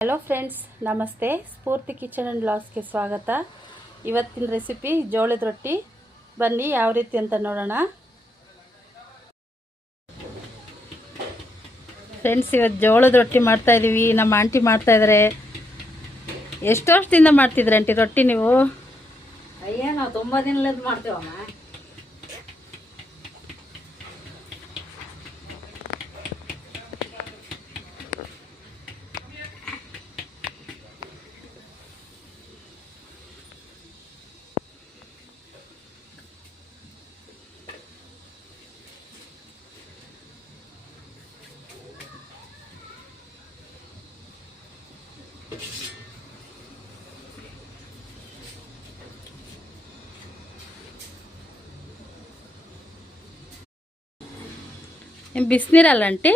Hello friends ನಮಸ್ತೆ. ಸ್ಫೂರ್ತಿ kitchen and ಬ್ಲಾಗ್ಸ್ಗೆ ಸ್ವಾಗತ. ಇವತ್ತಿನ ರೆಸಿಪಿ ಜೋಳದ ರೊಟ್ಟಿ. ಬನ್ನಿ ಯಾವ ರೀತಿ ಅಂತ ನೋಡೋಣ. ಫ್ರೆಂಡ್ಸ್ ಇವತ್ತು ಜೋಳದ ರೊಟ್ಟಿ ಮಾಡ್ತಾ ಇದ್ದೀವಿ ನಮ್ಮ ಆಂಟಿ ಮಾಡ್ತಾ ಇದ್ದಾರೆ ಎಷ್ಟು ವರ್ಷದಿಂದ ಮಾಡ್ತಿದ್ರಿ ಆಂಟಿ ರೊಟ್ಟಿ ನೀವು? ಅಯ್ಯ, ನಾವು ತುಂಬ ದಿನದಿಂದ ಮಾಡ್ತೇವಮ್ಮ. ಬಿಸಿನೀರಲ್ಲ ಆಂಟಿ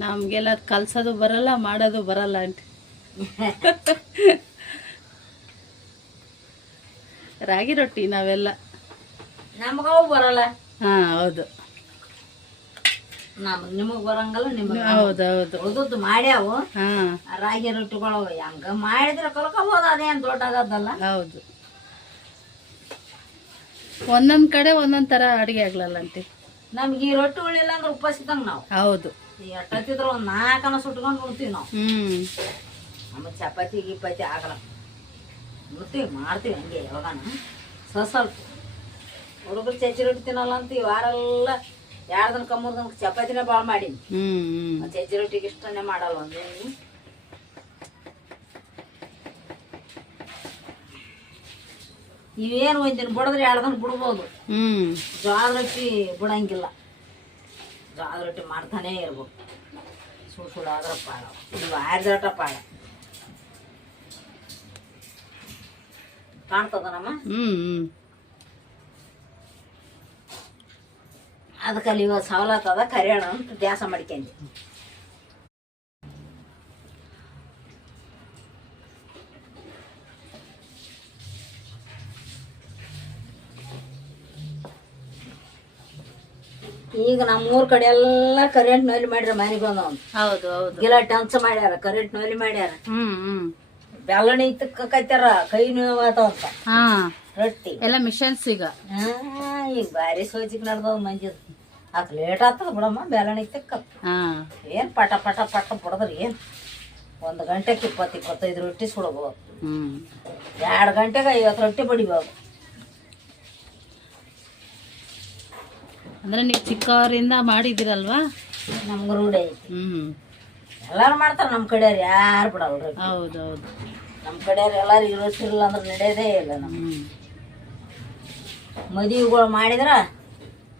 ನಮಗೆಲ್ಲ ಕಲ್ಸೋದು ಬರಲ್ಲ ಮಾಡೋದು ಬರಲ್ಲ ಅಂತ ರಾಗಿ ರೊಟ್ಟಿ ನಾವೆಲ್ಲ. ನಮಗವು ಬರಲ್ಲ. ಹಾಂ ಹೌದು. ನಮಗ್ ನಿಮಗ್ ಬರಂಗಲ್ಲ ನಿಮಗ್ ಹೌದು ಹೌದು. ಉಳ್ದದ್ದು ಮಾಡ್ಯಾವು ಹಾಂ. ರಾಗಿ ರೊಟ್ಟಿಗಳು ಹೆಂಗ ಮಾಡಿದ್ರೆ ಕಲ್ಕೋಬೋದು ಅದೇನ್ ದೊಡ್ಡ ಆಗದಲ್ಲ ಹೌದು. ಒಂದೊಂದು ಕಡೆ ಒಂದೊಂದು ತರ ಅಡಿಗೆ ಆಗ್ಲಲ್ಲ ನಮ್ಗೆ ಈ ರೊಟ್ಟಿ ಉಳಿಲ್ಲ ಅಂದ್ರೆ ಉಪವಾಸ ಇದ್ದಂಗ ನಾವು. ಹೌದು. ಎಷ್ಟೊತ್ತಿದ್ರು ಒಂದ್ ನಾಲ್ಕನ ಸುಟ್ಕೊಂಡು ಉಣ್ತೀವಿ ನಾವು. ಹ್ಞೂ ನಮ್ಮ ಚಪಾತಿ ಗಿಪಾತಿ ಆಗಲ್ಲ. ಉಣ್ತೀವಿ ಮಾಡ್ತೀವಿ ಹಂಗೆ ಯಾವಾಗನ. ಸ್ವಲ್ಪ ಸ್ವಲ್ಪ. ಹುಡುಗರು ಚಚ್ಚಿ ರೊಟ್ಟಿ ತಿನ್ನಲ್ಲ ಅಂತ ಈ ವಾರೆಲ್ಲ ಎರಡು ದಿನ ಕಮ್ಮೂರು ಚಪಾತಿನೇ ಭಾಳ ಮಾಡೀನಿ. ಹ್ಞೂ ಚಜ್ಜಿ ರೊಟ್ಟಿಗೆ ಇಷ್ಟನೇ ಮಾಡಲ್ಲ ಒಂದು ಇವೇನು ಒಂದಿನ ಬಿಡದ್ರೆ ಎರಡು ದಿನ ಬಿಡ್ಬೋದು. ಹ್ಞೂ ಜೋಳದ ರೊಟ್ಟಿ ಬಿಡಂಗಿಲ್ಲ. ಜೋಳದ ರೊಟ್ಟಿ ಮಾಡ್ತಾನೇ ಇರ್ಬೇಕು. ಸುಡು ಸುಳ್ಳಾದ್ರೆ ಪಾಡ. ಇದು ಆಯ್ದಟ ಪಾಡ. ಕಾಣ್ತದನಮ್ಮ? ಅದಕ್ಕೆ ಅಲ್ಲಿ ಇವಾಗ ಸವಲತ್ತದ ಕರಿಯೋಣ ಅಂತ ದ್ಯಾಸ ಮಾಡ್ಕೊಂಡಿ. ಈಗ ನಮ್ಮೂರ ಕಡೆ ಎಲ್ಲ ಕರೆಂಟ್ ನೋಲಿ ಮಾಡ್ಯಾರ ಮನೆಗೆ ಬಂದವ್ ಹೌದು ಹೌದು. ಗಿಲ ಟನ್ಸ್ ಮಾಡ್ಯಾರ ಕರೆಂಟ್ ನೋಲಿ ಮಾಡ್ಯಾರ. ಹ್ಞೂ ಹ್ಞೂ ಬೆಲ್ಲಣಿ ಕೈತಾರ ಕೈ ನೋವಾತಾವಂತ ಹಾಂ. ರೊಟ್ಟಿ. ಎಲ್ಲ ಮಿಷನ್ಸ್ ಈಗ. ಹಾ, ಈಗ ಭಾರಿ ಸೋಚಿಗೆ ನಡ್ದವ್ ಮಂಜು ಅದ್ ಲೇಟ್ ಆಗ್ತದ ಬಿಡಮ್ಮ ಬೆಲ್ಲಣಿ ತಿಕ್ಕ ಹಾಂ. ಏನ್ ಪಟ ಪಟ ಪಟ ಬಿಡದ್ರಿ ಏನ್? ಒಂದು ಗಂಟೆಗೆ ಇಪ್ಪತ್ತು ಇಪ್ಪತ್ತೈದು ರೊಟ್ಟಿ ಸುಡಬಹುದು ಹ್ಞೂ ಎರಡು ಗಂಟೆಗೆ ಐವತ್ತು ರೊಟ್ಟಿ ಬಡಿಬೋದು. ಅಂದರೆ ನೀವು ಚಿಕ್ಕವರಿಂದ ಮಾಡಿದಿರಲ್ವಾ ನಮ್ಗೆ ರೂಢಿ ಐತಿ. ಹ್ಞೂ ಎಲ್ಲಾರು ಮಾಡ್ತಾರ ನಮ್ಮ ಕಡೆಯವ್ರು ಯಾರು ಬಿಡಲ್ರಿ. ಹೌದು ಹೌದು ನಮ್ಮ ಕಡೆಯವ್ರು ಎಲ್ಲಾರು ಇಲ್ಲ ಅಂದ್ರೆ ನಡೆಯೋದೇ ಇಲ್ಲ ನಮ್ಮ ಹ್ಞೂ ಮದುವೆಗಳು ಮಾಡಿದ್ರ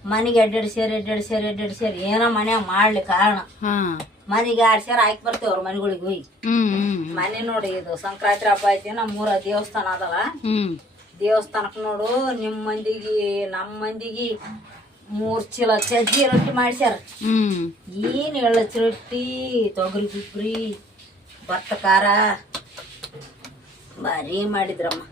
ಮನೆಗೆ ಎಡ್ಡೆಡ್ ಸೇರಿ ಎಡ್ಡೆಡ್ ಸೇರಿ ಎಡ್ಡೆಡ್ ಸೇರಿ ಏನೋ ಮನ್ಯಾಗ ಮಾಡ್ಲಿ ಕಾರಣ. ಹಾಂ. ಮನೆಗೆ ಎರಡು ಸೇರಿ ಹಾಕಿ ಬರ್ತೇವೆ ಅವ್ರ ಮನೆಗಳಿಗೆ ಹೋಗಿ. ಹ್ಞೂ ಮನೆ ನೋಡಿ ಇದು ಸಂಕ್ರಾಂತಿ ಹಬ್ಬ ಐತಿ ನಮ್ಮೂರ ದೇವಸ್ಥಾನ ಅದಲ್ಲ. ಹ್ಞೂ ದೇವಸ್ಥಾನಕ್ಕೆ ನೋಡು ನಿಮ್ಮ ಮಂದಿಗೆ ನಮ್ಮ ಮಂದಿಗೆ ಮೂರು ಚೀಲ ಚಜ್ಜಿ ರೊಟ್ಟಿ ಮಾಡ್ಸ್ಯಾರ. ಹ್ಞೂ ಏನು ಎಳ್ಳಚ್ಚಿ ರೊಟ್ಟಿ ತೊಗರಿ ಗುಬ್ರಿ ಭತ್ತ ಖಾರ ಭಾರಿ ಮಾಡಿದ್ರಮ್ಮ.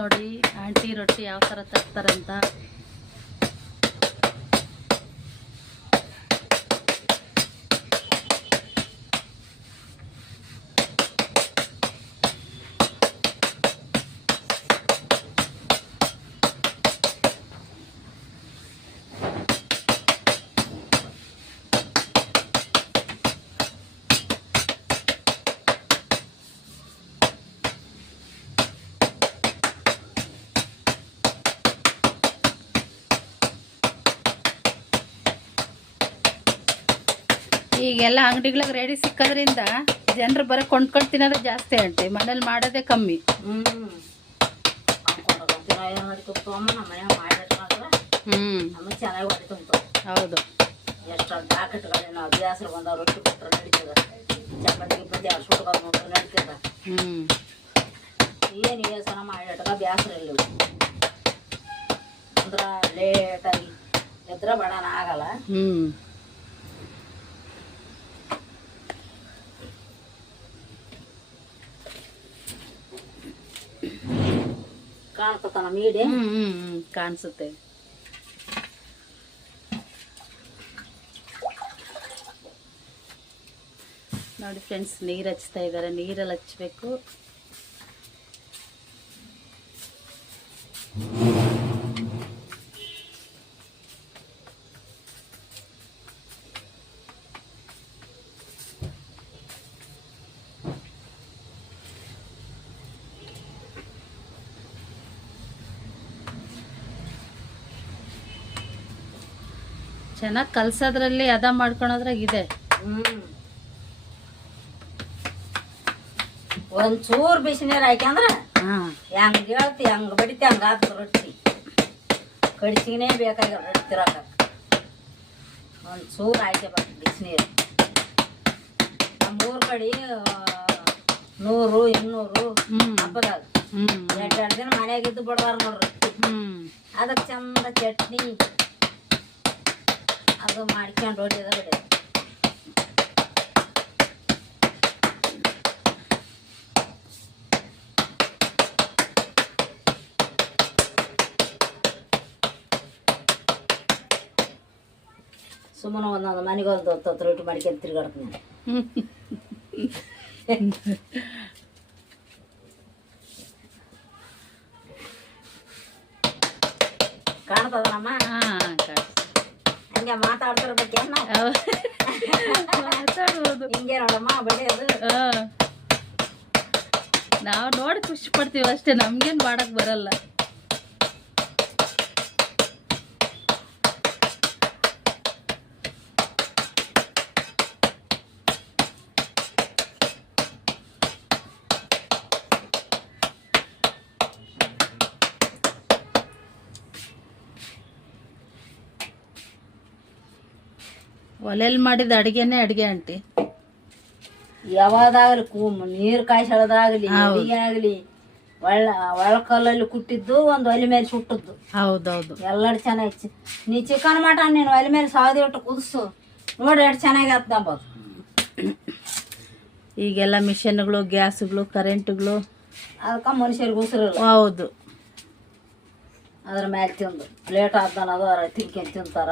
ನೋಡಿ ಆಂಟಿ ರೊಟ್ಟಿ ಯಾವ ಥರ ತರ್ತಾರೆ ಈಗೆಲ್ಲ ಅಂಗಡಿಗಳಿಗೆ ರೆಡಿ ಸಿಕ್ಕೋದ್ರಿಂದ ಜನರು ಬರೀ ಕೊಂಡ್ಕೊಂಡು ತಿನ್ನೋದು ಜಾಸ್ತಿ ಅಂತೆ ಮನೇಲಿ ಮಾಡೋದೇ ಕಮ್ಮಿ. ಹೌದು. ಏನು ಯೋಸನ ಮಾಡಿಟ್ಕ ಬ್ಯಾಸರ ಇಲ್ಲ ಅಂದ್ರೆ ಅಂದ್ರ ಲೇಟಾಗಿ ಎದ್ರ ಬಡನ ಆಗಲ್ಲ. ಹ್ಞೂ ಕಾಣ್ತತ ಮೀಡಿ? ಹ್ಮ್ ಕಾಣಿಸುತ್ತೆ. ನೋಡಿ ಫ್ರೆಂಡ್ಸ್ ನೀರು ಹಚ್ತಾ ಇದ್ದಾರೆ. ನೀರಲ್ಲಿ ಹಚ್ಬೇಕು. ಚೆನ್ನಾಗಿ ಕಲ್ಸೋದ್ರಲ್ಲಿ ಅದ ಮಾಡ್ಕೊಳೋದ್ರಾಗ ಇದೆ. ಒಂಚೂರು ಬಿಸಿ ನೀರು ಹಾಕ್ಯಂದ್ರ ಹಾಂ. ಹೆಂಗ್ ಹೇಳ್ತಿ ಹಂಗ್ ಬಡಿತಿ ಹಂಗ ರೊಟ್ಟಿ. ಕಡಿಸಿನೇ ಬೇಕಾಗಿಲ್ಲ ರೊಟ್ಟಿ ತಿರಕ ಒಂಚೂರು ಚೂರ್ ಹಾಕ್ಯಬೇಕು ಬಿಸಿ ನೀರು ನಮ್ಮೂರ್ ಕಡೆ ನೂರು ಇನ್ನೂರು ಹಬ್ಬದಾಗ. ಎರಡು ಎರಡ್ ದಿನ ಮನೆಯಾಗಿದ್ದು ಬಿಡ್ದಾರ ನೋಡ್ರಿ. ಅದಕ್ಕೆ ಚಂದ ಚಟ್ನಿ ಅದು ಮಾಡ್ಕೊಂಡು ಹೊಡಿಯೋದ ಬಿಡಿ ಸುಮ್ಮನೆ ಒಂದೊಂದು ಮನೆಗೆ ಒಂದು ಹೊತ್ತು ರೊಟ್ಟಿ ಮಾಡ್ಕೊಂಡು ತಿರ್ಗಾಡ್ತೀನಿ ಕಾಣ್ತದ ನಮ್ಮ ಹಾಂ ಹಂಗೆ ಮಾತಾಡ್ತಿರ್ಬೇಕೇನ್ ನಾವು ಮಾತಾಡ್ಬೋದು. ಹಿಂಗೆ ನೋಡಮ್ಮ ಬಡಿಯೋದು ನಾವು ನೋಡಿ ಖುಷಿ ಪಡ್ತೀವಿ ಅಷ್ಟೇ ನಮ್ಗೇನು ಮಾಡಕ್ ಬರಲ್ಲ. ಒಲೆಯಲ್ಲಿ ಮಾಡಿದ ಅಡಿಗೆನೇ ಅಡಿಗೆ ಅಂಟಿ ಯಾವಾಗಲಿ ಕೂ ನೀರು ಕಾಯಿಸೋದಾಗಲಿ ಅಡಿಗೆ ಆಗಲಿ ಒಳ್ಳ ಒಳಕಲ್ಲಲ್ಲಿ ಕುಟ್ಟಿದ್ದು ಒಂದು ಒಲೆ ಮೇಲೆ ಸುಟ್ಟದ್ದು. ಹೌದೌದು. ಎಲ್ಲರೂ ಚೆನ್ನಾಗಿ ನೀ ಚಿಕನ್ ಮಾಡ ನೀನು ಒಲೆ ಮೇಲೆ ಸಾವದಿ ಇಟ್ಟು ಕುದಿಸು. ನೋಡಿ ಎಷ್ಟು ಚೆನ್ನಾಗಿ ಆತ್ ನಂಬೋದು ಈಗೆಲ್ಲ ಮಿಷನ್ಗಳು ಗ್ಯಾಸ್ಗಳು ಕರೆಂಟ್ಗಳು. ಅದಕ್ಕೆ ಮನುಷ್ಯರಿಗೆ ಉಸಿರು ಹೌದು. ಅದ್ರ ಮೇಲೆ ತಿಂದು. ಪ್ಲೇಟ್ ಆದ್ಮೇಲೆ ಅದು ತಿಂತಾರ.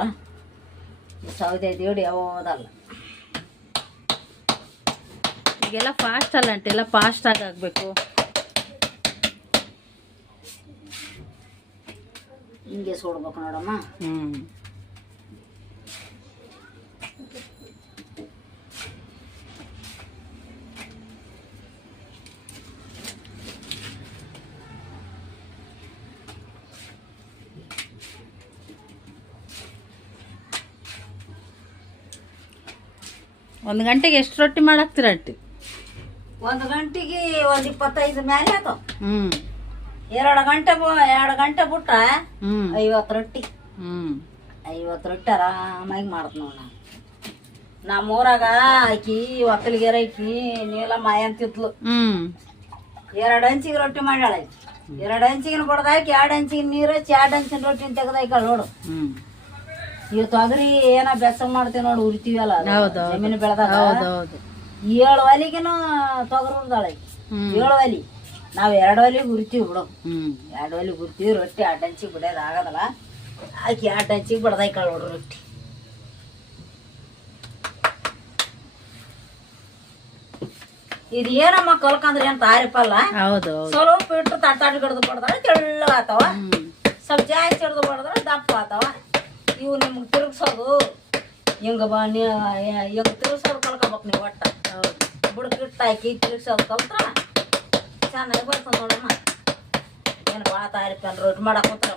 ಸೌದೆ ದೇಡಿ ಯಾವುದಲ್ಲ ಈಗೆಲ್ಲ ಫಾಸ್ಟ್ ಅಲ್ಲ ಆಂಟಿ ಎಲ್ಲ ಫಾಸ್ಟ್ ಆಗಿ ಆಗ್ಬೇಕು. ಹಿಂಗೆ ಸುಡ್ಬೇಕು ನೋಡಮ್ಮ. ಹ್ಮ್. ಒಂದು ಗಂಟೆಗೆ ಎಷ್ಟು ರೊಟ್ಟಿ ಮಾಡಾಕ್ತೀರ ಅಟ್ಟಿ? ಒಂದು ಗಂಟೆಗೆ ಒಂದು ಇಪ್ಪತ್ತೈದು ಮೇಲೆ ಆತು. ಹ್ಮ್. ಎರಡು ಗಂಟೆ ಎರಡು ಗಂಟೆ ಬಿಟ್ರೆ ಹ್ಮ್. ಐವತ್ತು ರೊಟ್ಟಿ. ಹ್ಮ್. ಐವತ್ತು ರೊಟ್ಟಿ ಆರಾಮಾಗಿ ಮಾಡ್ತ ನೋಡ ನಮ್ಮ ಊರಾಗ ಆಕಿ ಒಕ್ಕಲಿಗೆರ ಆಕಿ ನೀಲ ಅಂತಿದ್ಲು. ಹ್ಮ್. ಎರಡು ಹಂಚಿಗೆ ರೊಟ್ಟಿ ಮಾಡ್ಯಾಳ ಎರಡು ಹಂಚಿಗೆ ಬಡ್ದಾಕಿ ಎರಡು ಹಂಚಿಗೆ ನೀರು ಹಚ್ಚಿ ಎರಡು ಹಂಚಿನ ರೊಟ್ಟಿನ ತೆಗೆದಾಯ್ಕಳ ನೋಡು. ಇವ್ ತೊಗರಿ ಏನ ಬೆಸ ಮಾಡ್ತೀವಿ ನೋಡಿ ಉರಿತೀವಲ್ಲ ಅದು ಹೌದು, ಹೌದು. ಜಮೀನು ಬೆಳೆದಾಗ ಹೌದೌದು. ಏಳು ಒಲಿಗೆನು ತೊಗರಿ ಉರ್ದಾಳ ಏಳು ಒಲಿ ನಾವು ಎರಡು ಒಲಿ ಉರಿತೀವಿ ಬಿಡು. ಹ್ಮ್. ಎರಡು ಒಲಿ ಹುರಿತೀವಿ ರೊಟ್ಟಿ ಎರಡು ಹಂಚಿಗೆ ಬಿಡೋದು ಆಗೋದಲ್ಲ. ಆಕಿ ಎರಡು ಹಂಚಿಗೆ ಬಡ್ದಾಯ್ಕಳು ನೋಡ್ರಿ ರೊಟ್ಟಿ. ಇದು ಏನಮ್ಮ ಕಲ್ಕಂದ್ರೆ ಏನು ತಾರಿಪಲ್ಲ? ಹೌದು ಹೌದು ಸ್ವಲ್ಪ ಇಟ್ಟು ತಟ್ಟಾಡಿ ಹಿಡ್ದು ಕೊಡ್ತಾರೆ ತೆಳ್ಳ ಆತವ. ಸ್ವಲ್ಪ ಜಾಸ್ತಿ ಹಿಡ್ದು ಕೊಡಿದ್ರೆ ದಪ್ಪ ಆತಾವ. ಇವು ನಿಮ್ಗೆ ತಿರುಗ್ಸೋದು. ಹಿಂಗೆ ಬಾ, ನೀ ಹಿಂಗೆ ತಿರುಗ್ಸೋದು ಕಲ್ಕೊಬೇಕು ನೀವು ಒಟ್ಟು. ಬುಡಕಿಟ್ಟು ಹಾಕಿ ತಿರುಗ್ಸೋದು ಕಲ್ತ್ರ ಚೆನ್ನಾಗಿ ಬರ್ತದೆ ನೋಡಮ್ಮ. ಏನು ಭಾಳ ತಾರಿಪಲ್ಲ ರೊಟ್ಟಿ ಮಾಡಕ್ಕೆ ಕೂತ್ರ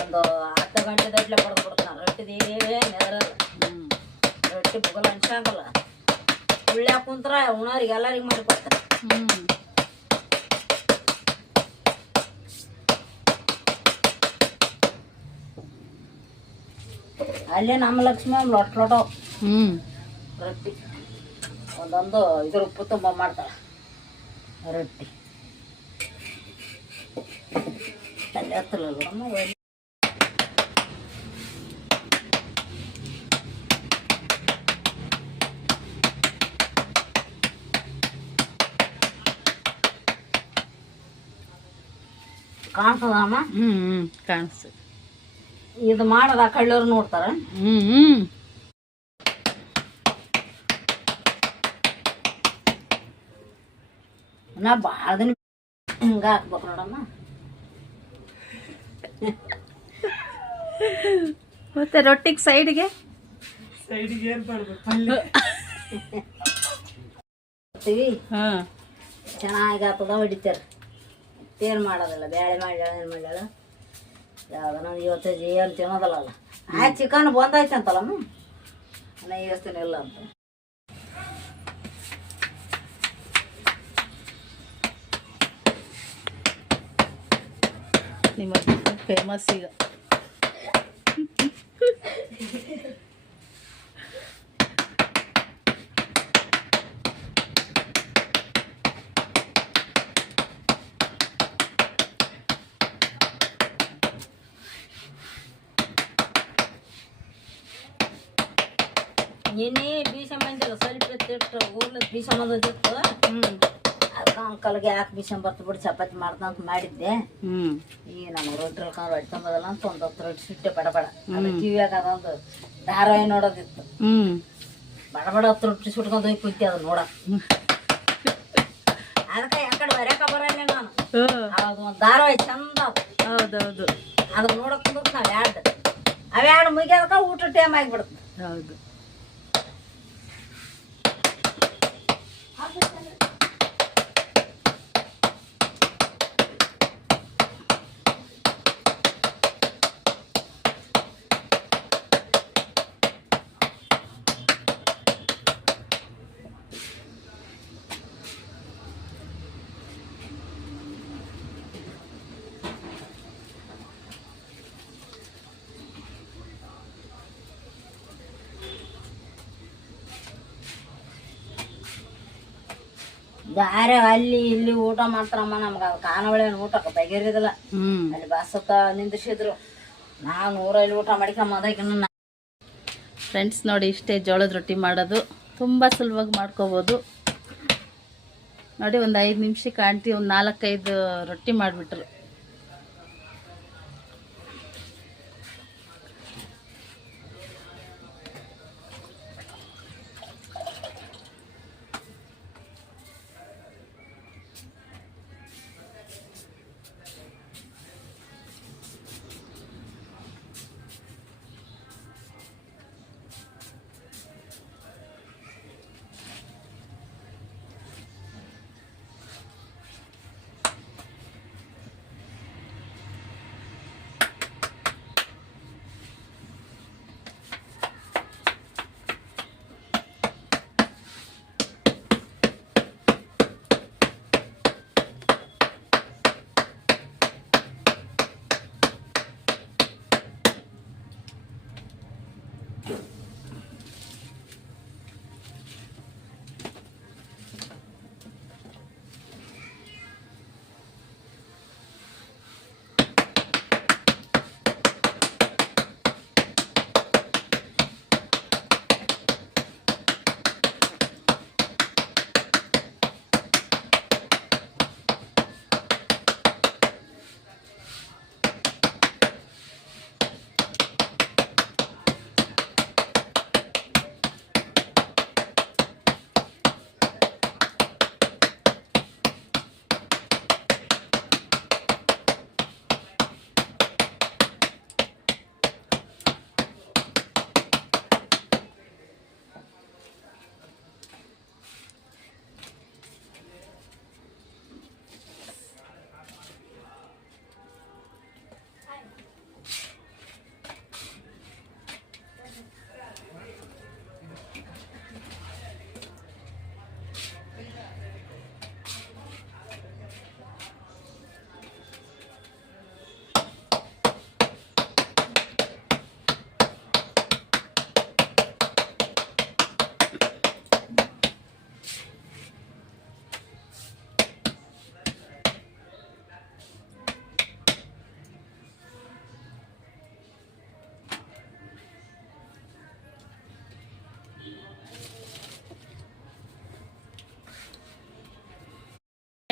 ಒಂದು ಅರ್ಧ ಗಂಟೆ ದಟ್ಲೆ ಬಡ್ದು ಬಿಡ್ತಾನೆ. ರೊಟ್ಟಿದೇ ನೆರಲ್ಲ ರೊಟ್ಟಿ ಬುಗಲ್ ಅನ್ಸಂಗಲ್ಲ ಉಳ್ಳ್ಯಾಕ ಕುಂತ್ರ ಉಣೋರಿಗೆ ಎಲ್ಲರಿಗೆ ಮಾಡಿ ಕೊಡ್ತಾರೆ ಹ್ಞೂ ಅಲ್ಲೇ ನಮ್ಮ ಲಕ್ಷ್ಮಿ ಲೊಟ್ ಲೊಟೋ ಹ್ಞೂ ರೊಟ್ಟಿ ಒಂದೊಂದು ಇದ್ರ ಉಪ್ಪು ತುಂಬ ಮಾಡ್ತಾಳೆ ರೊಟ್ಟಿ ಅಲ್ಲಿ ಹತ್ತಲ್ಲ ಬಿಡಮ್ಮ ಒಳ್ಳೆ ಕಾಣ್ತದಮ್ಮ ಹ್ಞೂ ಹ್ಞೂ ಕಾಣಿಸ್ತದೆ ಇದು ಮಾಡದ ಕಳ್ಳರು ನೋಡ್ತಾರ? ಹ್ಞೂ ಹ್ಞೂ ನಾ ಭಾಳ ದಿನ ಹಿಂಗ ಹಾಕ್ಬೇಕು ನೋಡಮ್ಮ. ಮತ್ತೆ ರೊಟ್ಟಿಗೆ ಸೈಡ್ಗೆ? ಹಾಂ. ಚೆನ್ನಾಗಿ ಆತದ ಹೊಡಿತಾರೆ. ಏನು ಮಾಡೋದಿಲ್ಲ ಬೇಳೆ ಮಾಡ್ಯಾಳ ಏನು ಮಾಡ್ಯಾಳ? ಯಾವ್ದನ ಇವತ್ತು ಏನು ತಿನ್ನೋದಲ್ಲ ಆ ಚಿಕನ್ ಬಂದೈತೆ ಅಂತಲ್ಲಮ್ಮ ನಾ ಇವತ್ತಿನ ಇಲ್ಲ ಅಂತ ನಿಮ್ಮ ಫೇಮಸ್ ಈಗ ನಿನ್ನೆ ಬೀಸ ಮಂದಿಲ್ಲ ಸ್ವಲ್ಪ ತಿಟ್ಟು ಊರ್ಲ ಬೀಸ ಮಂದಿತ್ತು ಅದಕ್ಕೆ ಅಂಕಲ್ಗೆ ಯಾಕೆ ಬೀಸ ಬರ್ತು ಬಿಟ್ಟು ಚಪಾತಿ ಮಾಡ್ದಂತ ಮಾಡಿದ್ದೆ. ಹ್ಞೂ ಈ ನಮ್ಗೆ ರೊಟ್ಟಿ ಹೇಳ್ಕೊಂಡು ರೊಟ್ಟಿ ತಂಬದಲ್ಲ ಅಂತ ಒಂದು ಹತ್ತು ರೊಟ್ಟಿ ಸಿಟ್ಟೆ ಬಡ ಬಡ. ಕಿವಿಯಾಗ ಅದೊಂದು ಧಾರಾವಾಹಿ ನೋಡೋದಿತ್ತು. ಹ್ಞೂ ಬಡ ಬಡ ಹತ್ತು ರೊಟ್ಟಿ ಸುಟ್ಕೊಂಡು ಹೋಗಿ ಕುಂತಿ ಅದು ನೋಡ ಅದಕ್ಕೆ ಯಾಕಡೆ ಬರೆಯಕ ಬರಲ್ಲ ನಾನು. ಅದು ಒಂದು ಧಾರಾವಾಹಿ ಚಂದ. ಹೌದೌದು. ಅದನ್ನ ನೋಡಕ್ ಕುಂದ್ರೆ ನಾವು ಎರಡು. ಅವೆರಡು ಮುಗಿಯೋದಕ್ಕೆ ಊಟ ಟೈಮ್ ಆಗಿಬಿಡುತ್ತೆ. ಹೌದು. Harvest na ದಾರ ಅಲ್ಲಿ ಇಲ್ಲಿ ಊಟ ಮಾಡ್ತಾರಮ್ಮ ನಮ್ಗೆ. ಅದು ಕಾನವಳೆ ಊಟಕ್ಕೆ ಬಗೆರಿದಿಲ್ಲ ಹ್ಞೂ ಅಲ್ಲಿ ಬಸ್ಸತ್ತ ನಿಂದಿಸಿದ್ರು ನಾನು ಊರಲ್ಲಿ ಊಟ ಮಾಡ್ಕೊಂಬಂದಕಿನ್ನ ಫ್ರೆಂಡ್ಸ್ ನೋಡಿ ಇಷ್ಟೇ ಜೋಳದ ರೊಟ್ಟಿ ಮಾಡೋದು. ತುಂಬ ಸುಲಭವಾಗಿ ಮಾಡ್ಕೋಬೋದು. ನೋಡಿ ಒಂದು ಐದು ನಿಮಿಷಕ್ಕೆ ಆಂಟಿ ಒಂದು ನಾಲ್ಕೈದು ರೊಟ್ಟಿ ಮಾಡಿಬಿಟ್ರು.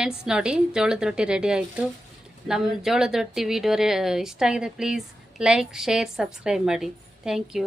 ಫ್ರೆಂಡ್ಸ್ ನೋಡಿ, ಜೋಳದ ರೊಟ್ಟಿ ರೆಡಿ ಆಯಿತು. ನಮ್ಮ ಜೋಳದ ರೊಟ್ಟಿ ವಿಡಿಯೋ ಇಷ್ಟ ಆಗಿದೆ ಪ್ಲೀಸ್ ಲೈಕ್ ಶೇರ್ ಸಬ್ಸ್ಕ್ರೈಬ್ ಮಾಡಿ. Thank you